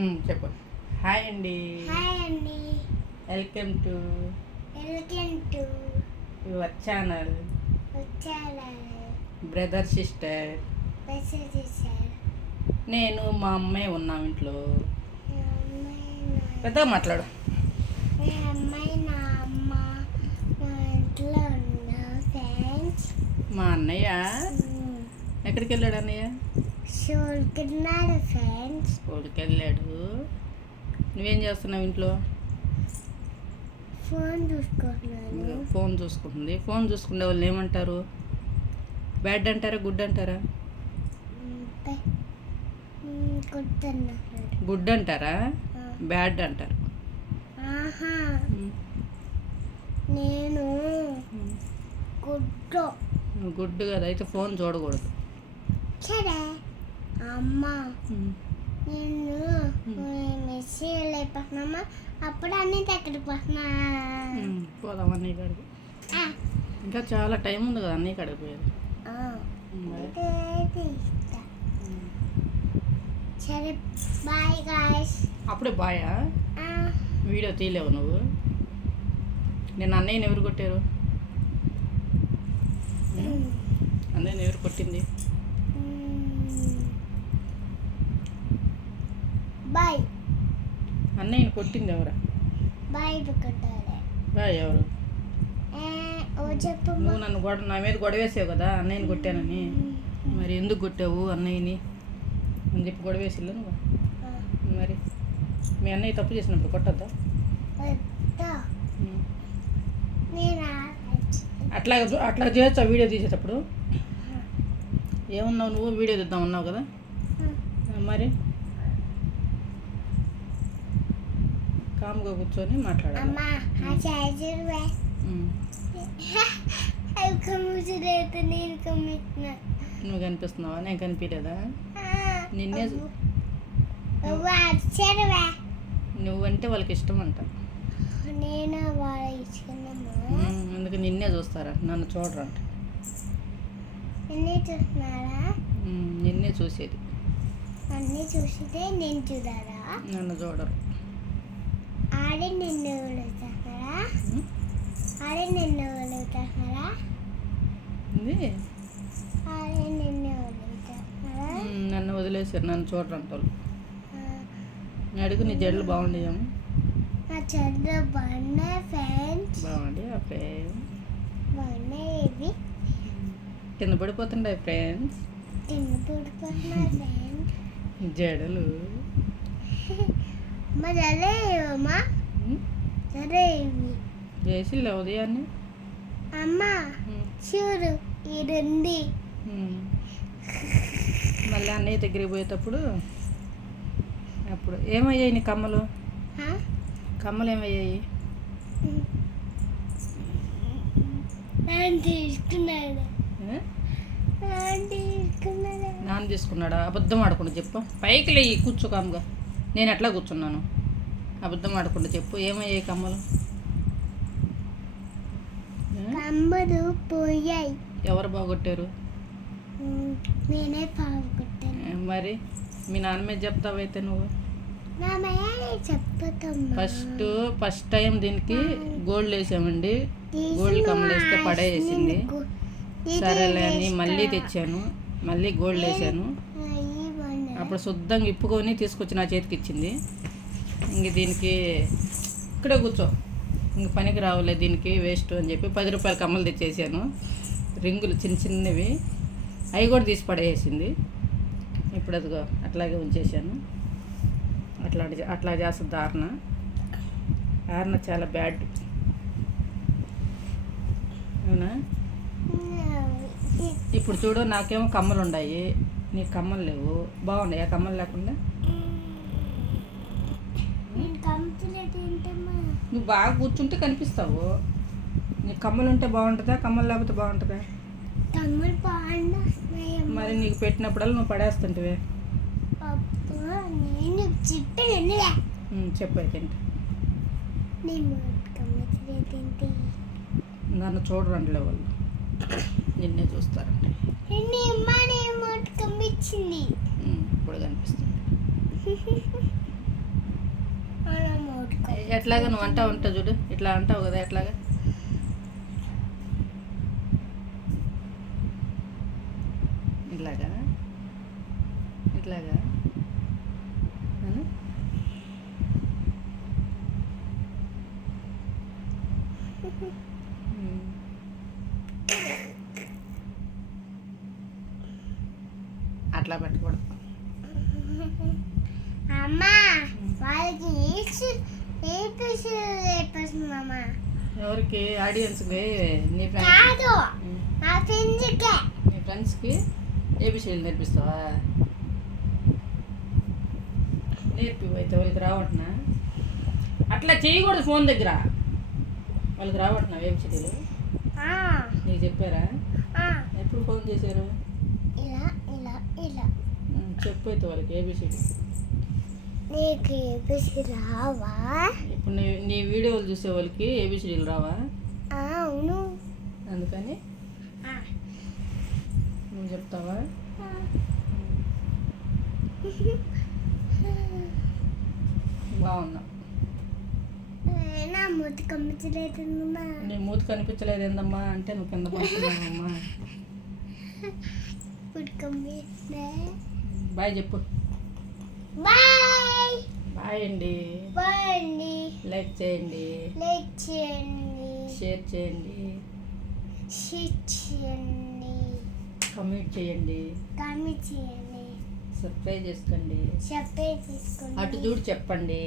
చెప్పు. హాయ్ అండి. హాయ్ అండి. Welcome to welcome to your channel. Brother sister. నేను మా అమ్మాయి ఉన్నాం ఇంట్లో. పెద్దగా మాట్లాడు. మా అన్నయ్య? ఎక్కడికి వెళ్ళాడు అన్నయ్య? చూడుకున్నాడు ఫ్రెండ్స్. స్కూల్కి వెళ్ళాడు నువ్వేం చేస్తున్నావు ఇంట్లో? ఫోన్ చూసుకుంటున్నాను. ఫోన్ చూసుకుంటుంది. ఫోన్ చూసుకునే వాళ్ళు ఏమంటారు? బ్యాడ్ అంటారా గుడ్ అంటారా? గుడ్ అంటారా? బ్యాడ్ అంటారు. ఆహా. నేను గుడ్డు. గుడ్ కదా అయితే ఫోన్ చూడకూడదు. సరే. అమ్మ నేను మెసేజ్ లేకపోతున్నామా అప్పుడు అన్ని ఎక్కడికి పోతున్నా. పోదాం అన్నయ్య కాడికి ఇంకా చాలా టైం ఉంది కదా అన్నయ్య కాడికి పోయేది. సరే బాయ్ గాయస్. అప్పుడే బాయా? వీడియో తీయలేవు నువ్వు? నేను అన్నయ్యని ఎవరు కొట్టారు? అన్నయ్యని ఎవరు కొట్టింది? బాయ్. అన్నయ్యని కొట్టింది ఎవరా? బాయ్ కొట్టాలి. బాయ్ ఎవరు? చెప్పు నువ్వు నన్ను గొడవ నా మీద గొడవేసావు కదా అన్నయ్యని కొట్టానని. మరి ఎందుకు కొట్టావు అన్నయ్యని? అని చెప్పి గొడవేసిల్లు నువ్వు? మరి మీ అన్నయ్య తప్పు చేసినప్పుడు కొట్టద్దా? నేను అట్లా అట్లా చేయొచ్చా వీడియో తీసేటప్పుడు? ఏమున్నావు నువ్వు? వీడియో తీద్దాం అన్నావు కదా? మరి? కామ్గా కూర్చొని మాట్లాడాలి. నువ్వు కనిపిస్తున్నావా? నేను కనిపించలేదా నిన్నే నువ్వంటే వాళ్ళకి ఇష్టం అంట అందుకే నిన్నే చూస్తారా? నన్ను చూడరంట. నిన్నే చూసేది. అన్నీ చూసితే నేను చూడాలా? నన్ను చూడరు. ఆడే నిన్ను ఉమ్, ఆడే నిన్ను ఇది ఆడే నిన్ను ఉమ్, నన్ను వదిలేసారు నన్ను చూడరంట వాళ్ళు. అడుగు నీ జడలు బాగుండేమో నా చదువు బాగున్నాయి ఫ్రెండ్స్? ఆ ఫ్రెండ్స్? బాగున్నాయి కింద పడిపోతుండే ఫ్రెండ్స్. తిన్న పుడుకున్నా ఫ్రెండ్స్? జడలు. మరి అదే ఉమ్, సరే ఇవి. చేసిల్లా ఉదయాన్నే? అమ్మ చూడు ఉమ్. మళ్ళీ అన్నయ్య దగ్గరికి పోయేటప్పుడు అప్పుడు ఏమయ్యాయి నీ కమ్మలు? కమ్మలు ఏమయ్యాయి? నాన్న తీసుకున్నాడా. అబద్ధం ఆడకుండా చెప్పు. పైకి లేయి కూర్చో కామ్గా. నేను ఎట్లా కూర్చున్నాను. అబద్ధం ఆడకుండా చెప్పు. ఏమయ్యాయి కమ్మలు? కమ్మలు పోయాయి. ఎవరు బాగొట్టారు? నేనే మరి? మీ నాన్న మీద చెప్తావైతే నువ్వు? ఫస్ట్ ఫస్ట్ టైం దీనికి గోల్డ్ వేసామండి. గోల్డ్ కమ్మలు వేస్తే పడేసింది. సరేలే అని మళ్ళీ తెచ్చాను. మళ్ళీ గోల్డ్ వేసాను. అప్పుడు శుద్ధంగా ఇప్పుకొని తీసుకొచ్చి నా చేతికి ఇచ్చింది. ఇంక దీనికి ఇక్కడే కూర్చో. ఇంక పనికి రావులే దీనికి వేస్ట్ అని చెప్పి పది రూపాయల కమ్మలు తెచ్చేసాను. రింగులు చిన్న చిన్నవి. అవి కూడా తీసి పడేసింది. ఇప్పుడు అదిగో అట్లాగే ఉంచేసాను. అట్లా అట్లా చేస్తుంది ఆర్న ఆర్న చాలా బ్యాడ్. అవునా? ఇప్పుడు చూడు నాకేమో కమ్మలు ఉన్నాయి. నీకు కమ్మలు లేవు. బాగున్నాయి? ఆ కమ్మలు లేకుండా? నువ్వు బాగా కూర్చుంటే కనిపిస్తావు. నీకు కమ్మలు ఉంటే బాగుంటుందా? కమ్మలు లేకపోతే బాగుంటుందా మరి నీకు పెట్టినప్పుడల్లా నువ్వు పడేస్తుంటివే. అప్పు నేను చెప్పాను ఉమ్, చెప్పు అయితే ఏంటి? నేను కంప్లీట్ ఏంటి నన్ను చూడరంటలే వాళ్ళు. నిన్నే చూస్తారంటే. ఇప్పుడు కనిపిస్తుంది. ఎట్లాగా నువ్వు అంటావు ఉంటావు చూడు. ఇట్లా అంటావు కదా ఎట్లాగా? ఇట్లాగా? ఇట్లాగా? అట్లా పెట్టకూడదు అమ్మా వాళ్ళకి ఏసు ఏపీసీ నేర్పిస్తుందమ్మా ఎవరికి? ఆడియన్స్కి? నీ ఫ్రెండ్స్ కాదు. నా ఫ్రెండ్స్కే. ఏబిసిడీలు నేర్పిస్తావా? నేర్పి అయితే వాళ్ళకి రావట్నా అట్లా చేయకూడదు ఫోన్ దగ్గర. వాళ్ళకి రావట్నా ఏబిసిడీలు? ఆ, నీకు చెప్పారా? ఎప్పుడు ఫోన్ చేశారు? ఇలా ఇలా ఇలా. ఉమ్, చెప్పు అయితే వాళ్ళకి ఏబిసిడి. నీకు ఏపీసీ రావా? ఇప్పుడు నీ నీ వీడియోలు చూసే వాళ్ళకి ఏబిసిడీలు రావా? అవును. అందుకని నువ్వు చెప్తావా. బాగున్నా. నా మూతి కమ్మించలేదమ్మా నీ మూతి కనిపించలేదు ఏందమ్మా అంటే నువ్వు కింద పడుతున్నావమ్మా. బాయ్ చెప్పు. బాయ్! బాయ్ అండి. బాయ్ అండి. లైక్ చేయండి. లైక్ చేయండి. షేర్ చేయండి. షేర్ చేయండి. కమెంట్ చేయండి. కామెంట్ చేయండి. సబ్స్క్రైబ్ చేసుకోండి. చెప్పే తీసుకోండి అటు చూడు చెప్పండి.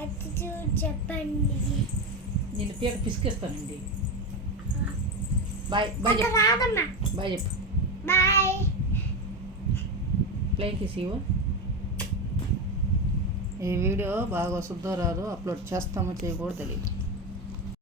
అటు చూడు చెప్పండి. నేను పీక పిసికేస్తానండి. బాయ్ బాయ్ చెప్పు. రాదమ్మా. బాయ్ చెప్పు. బాయ్ ప్లేన్ ఇవ్వు. ఈ వీడియో బాగా వస్తుందో రాదో అప్లోడ్ చేస్తామో చేయకూడదు తెలియదు.